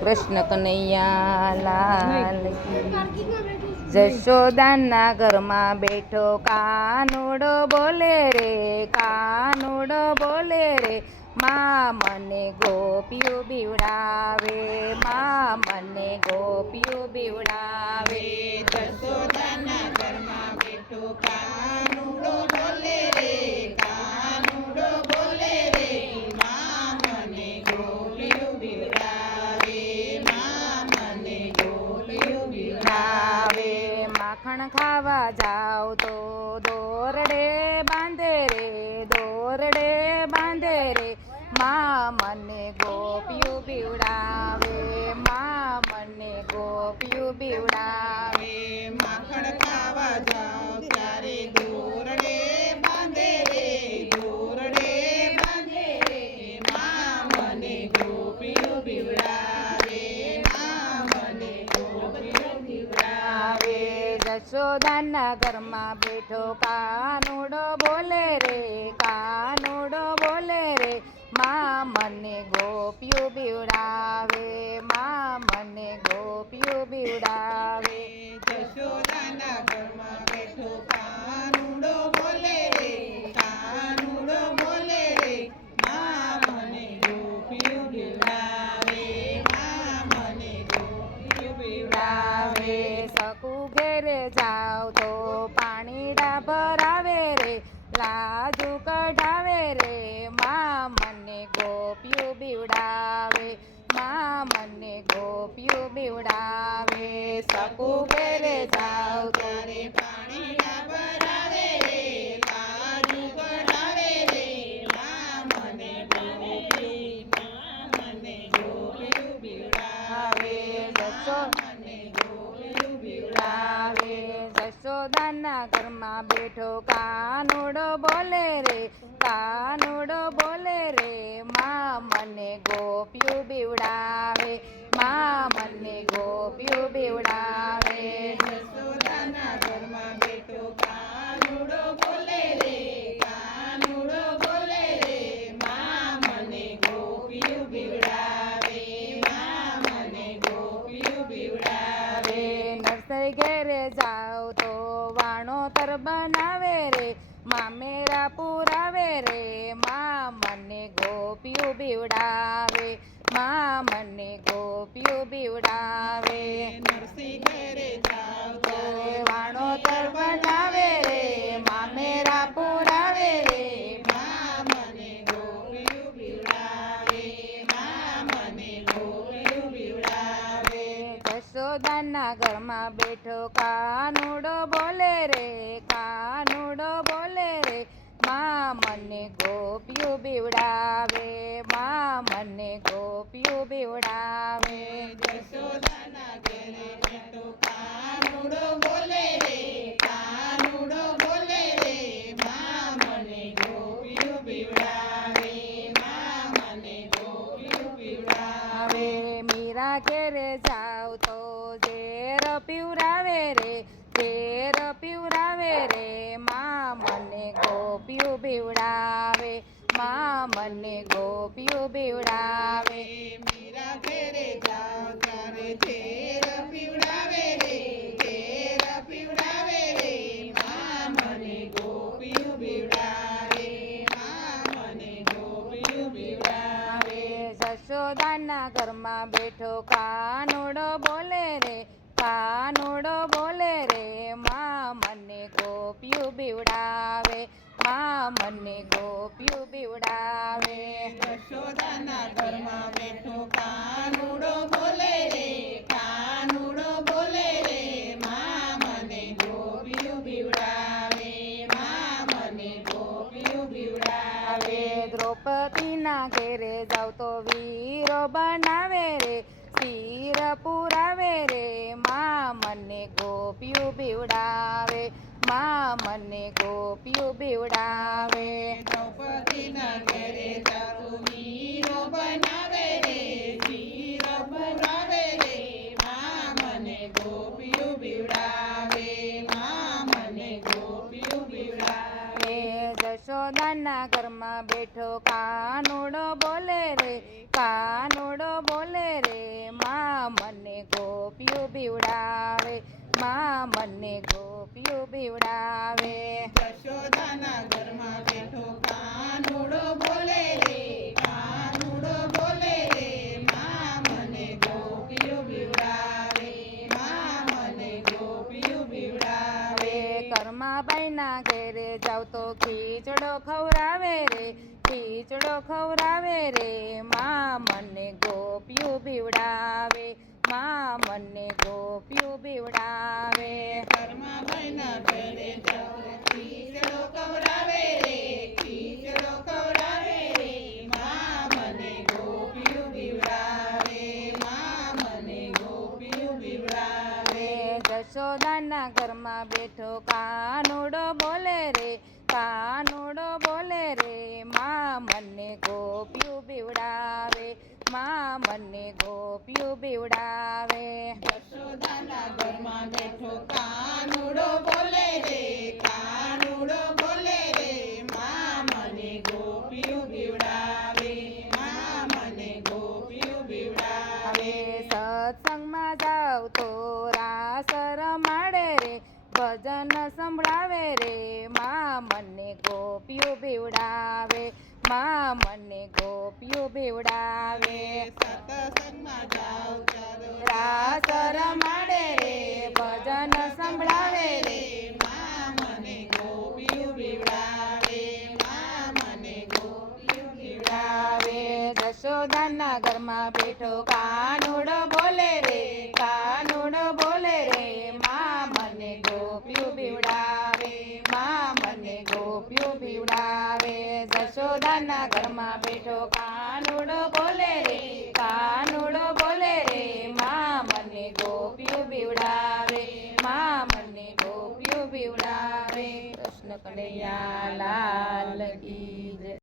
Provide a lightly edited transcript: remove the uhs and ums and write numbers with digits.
કૃષ્ણ કનૈયા લાલ કી. જશોદાના ઘરમાં બેઠો કાનુડો બોલે રે, કાનુડો બોલે રે, માં મને ગોપિયું બીવડાવે, માં મને ગોપિયું બીવડાવે. જશોદાના ઘરમાં બેઠો કાનુડો બોલે રે, કાનુડો બોલે રે, માં મને ગોપિયું બીવડાવે, માં મને ગોપિયું બીવડાવે. માખણ ખાવા જાવ તો દોરડે બાંધે રે, દોરડે બાંધે રે, માં મને ગોપિયું બીવડાવે, માં મને ગોપિયું બીવડાવે. માખણ ખાવા જાવ ત્યારે દોરડે બાંધે રે, દોરડે બાંધે રે, માં મને ગોપિયું બીવડાવે, માં મને ગોપિયું બીવડાવે. જશોદાના ઘરમાં બેઠો કાનુડો બોલે રે, કાનુડો બોલે રે, માં મને ગોપિયું બીવડાવે, માં મને ગોપિયું બીવડાવે. જશોદાના ઘરમાં બેઠો કાનુડો બોલે રે, કાનુડો બોલે રે, માં મને ગોપિયું બીવડાવે, માં મને ગોપિયું બીવડાવે. સકુ ઘેરે જાવ તો પાણીડા ભરાવે રે, લાજુ કઢાવે રે, માં મને ગોપિયું બીવડાવે, માં મને ગોપિયું બીવડાવે. સકુ ઘેરે જાવ ત્યારે પાણીના ભરાવે રે, લાજુ કઢાવે રે, માં મને ગોપિયું, માં મને ગોપિયું બીવડાવે, માં મને ગોપિયું બીવડાવે. જશોદાના ઘરમાં બેઠો કાનુડો બોલે રે, કાનુડો બોલે રે, માં મને ગોપિયું બીવડાવે, માં મને ગોપિયું બીવડાવે. જશોદાના ઘરમાં બેઠો કાનુડો બોલે રે, કાનુડો બોલે રે, માં મને ગોપિયું બીવડાવે, માં મને ગોપિયું બીવડાવે. નરસઈ ઘેરે જાવ તો વાણોતર બનાવે રે, મામેરા પુરાવે રે, માં મને ગોપિયું બીવડાવે, માં મને ગોપિયું બીવડાવે. નરસિંહ ઘેરે જાવ ત્યારે વાણોતર બનાવે રે, મામેરા પુરાવે રે, માં મને ગોપિયું બીવડાવે, માં મને ગોપિયું બીવડાવે. જશોદાના ઘરમાં બેઠો કાનુડો બોલે રે, કાનુડો બોલે રે, માં મને ગોપિયું બીવડાવે, માં મને ગોપિયું બીવડાવે. જશોદાના ઘેરે બેઠો કાનુડો બોલે રે, કાનુડો બોલે રે, માં મને ગોપિયું બીવડાવે, માં મને ગોપિયું બીવડાવે. મીરા ઘેરે જાવ તો ઝેર પીવરાવે રે, ઝેર પીવરાવે રે, માં મને ગોપિયું બીવડાવે, માં મને ગોપિયું બીવડાવે. મીરા ઘેરે જાવ ત્યારે ઝેર પીવડાવે રે, ઝેર પીવડાવે રે, માં મને ગોપિયું બીવડાવે, માં મને ગોપિયું બીવડાવે. જશોદાના ઘરમાં બેઠો કાનુડો બોલે રે, કાનુડો બોલે રે, માં મને ગોપિયું બીવડાવે, માં મને ગોપિયું બીવડાવે. જશોદાના ઘરમાં બેઠો કાનુડો બોલે રે, કાનુડો બોલે રે, માં મને ગોપિયું બીવડાવે, માં મને ગોપિયું બીવડાવે. દ્રૌપદીના ઘેરે જાવ તો વીરો બનાવે રે, શીર પુરાવે રે, માં મને ગોપિયું બીવડાવે, માં મને ગોપિયું બીવડાવે. દ્રૌપદીના ઘેરે જાતો વીરો બનાવે રે, શીર પુરાવે રે, માં મને ગોપિયું બીવડાવે, માં મને ગોપિયું બીવડાવે. જશોદાના ઘરમાં બેઠો કાનુડો બોલે રે, કાનુડો બોલે રે, માં માં મને ગોપિયું બીવડાવે માં મને ગોપિયું બીવડાવે જશોદાના ઘરમાં બેઠો કાનુડો બોલે રે કાનુડો બોલે રે માં મને ગોપીઓ બીવડાવે માં મને ગોપીઓ બીવડાવે કર્માબાઈના ઘેરે જાવ તો ખીચડો ખવડાવે રે ખીચડો ખવડાવે રે માં મને ગોપિયું બીવડાવે માં મને ગોપિયું બીવડાવે કર્માબાઈના ઘરે જાઓ ખીચડો ખવડાવે રે ખીચડો ખવડાવે રે માં મને ગોપીઓ બીવડાવે માં મને ગોપીઓ બીવડાવે જશોદાના ઘરમાં બેઠો કાનુડો બોલે રે કાનુડો બોલે રે માં મને ગોપિયું બીવડાવે માં મને ગોપિયું બીવડાવે જશોદાના ઘરમાં બેઠો કાનુડો બોલે રે કાનુડો બોલે રે માં મને ગોપીઓ બીવડાવે માં મને ગોપીઓ બીવડાવે સત્સંગમાં જાવ તો રાસ રમાડે રે ભજન સંભળાવે રે માં મને ગોપિયું બીવડાવે માં મને ગોપિયું બીવડાવે સત્સંગમાં જાઓ ત્યારે રાસ રમાડે રે ભજન સંભળાવે રે માં મને ગોપીઓ બીવડાવે માં મને ગોપીઓ બીવડાવે જશોદાના ઘરમાં બેઠો કાનુડો બોલે રે કાનુડો બોલે રે માં મને ગોપિયું બીવડાવે માં મને ગોપિયું બીવડાવે જશોદાના ઘરમાં બેઠો કાનુડો બોલે રે કાનુડો બોલે રે માં મને ગોપિયું બીવડાવે માં મને ગોપિયું બીવડાવે કૃષ્ણ કનૈયા લાલ કી જય